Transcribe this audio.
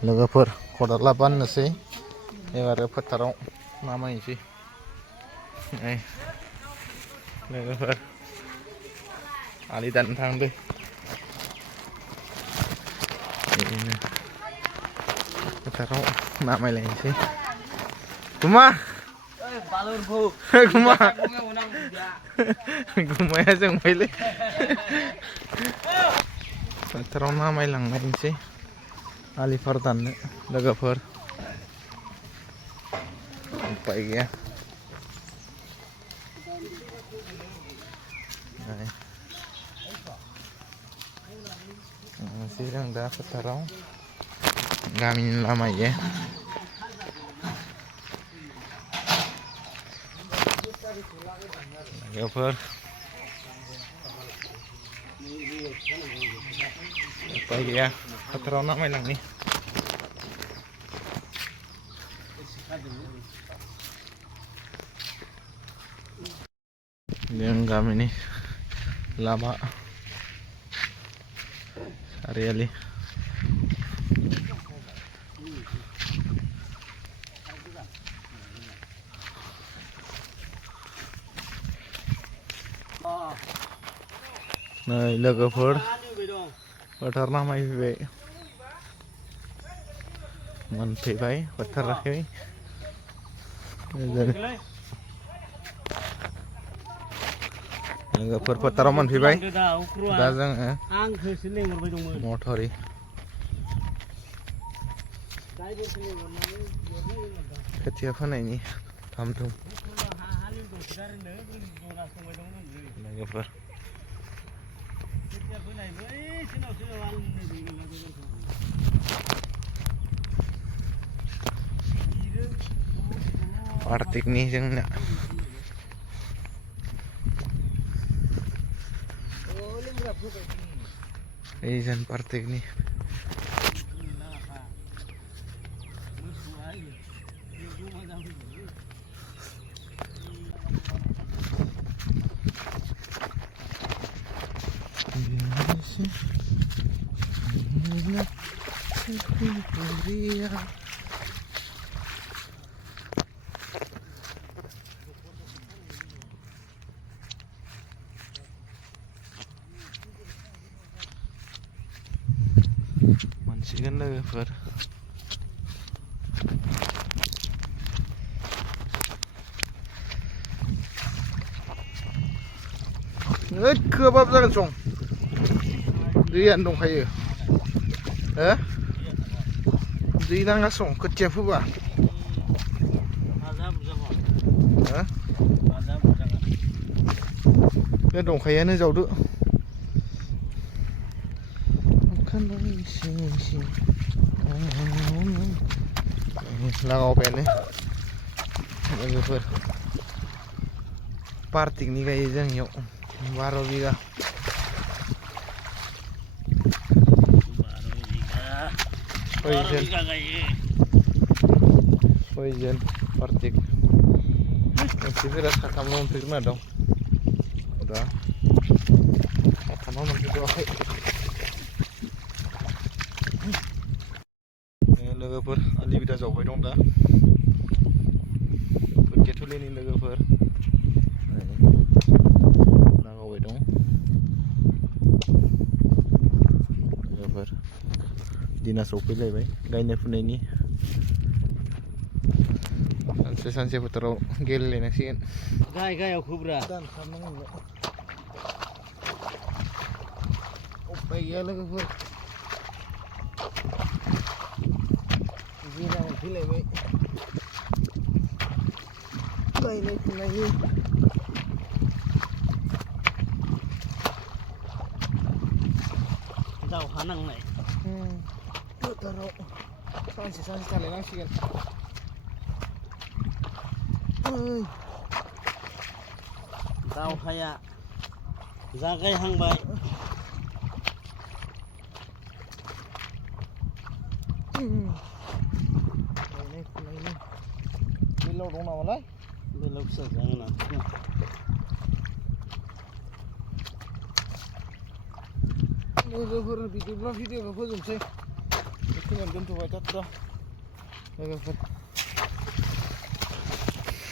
लोगोफोर खदाल लाबानोसै एबार फोथाराव नामायनोसै लोगोफोर आलि दाननो थांदों बिदिनो फोथाराव नामायलायनोसै गुमा गुमा गुमाया जोंबायलै फोथाराव नामायलांनायसै आलिफोर दाननो लोगोफोर उपाय गैया जों दा फोथाराव गामिनि लामायो लोगोफोर उपाय गैया फोथाराव नामायलांनि जों गामिनि लामा सारियालि नै लोगोफोर फोथार नामायफैबाय मोनफैबाय फोथाराखै लोगोफोर फोथाराव मोनफैबाय दा जोङो मथरि खोथिया फोनायनि थाम थुम लोगोफोर पार्टिकनि जोंना एजन पार्टिकनि मोनसिगोन लोगोफोर खोबाब जागोन सं दैयानो दंखायो हो दै नाङा सं खोथिया फोबा बे दंखायोआनो जावदो लागावबायानो लोगोफोर पार्टिकनि गायो जोंनियाव 12 बिगा सयजन पार्टिक मानसिफोरा साथामल' मोनफैगोन दं दा साथामा मोनफैथ'वाखै लोगोफोर आलि बिदा जावबाय दं दा खोथिया थुलिनि लोगोफोर लागावबाय दं लोगोफोर दिना सफैलायबाय गायनाय फुनायनि सानसे फोथाराव गेलेलायनांसिगोन गायाव खोब्रा दानखारनांगोन उपाय गैया लोगोफोर दिना मोनफैलायबाय गायनाय फुनायनि दावहा नांनाय फोथाराव सानसे थालायनांसिगोन दावहाया जागायहांबाय गायनाय फुनायनि बेलाव दं नामालाय बेलाव फिसा जागोन लोगोफोर बिदिब्ला भिडिअखौ फोजोबसै कखिनियावनो दोनथ'बाय जात्रा लोगोफोर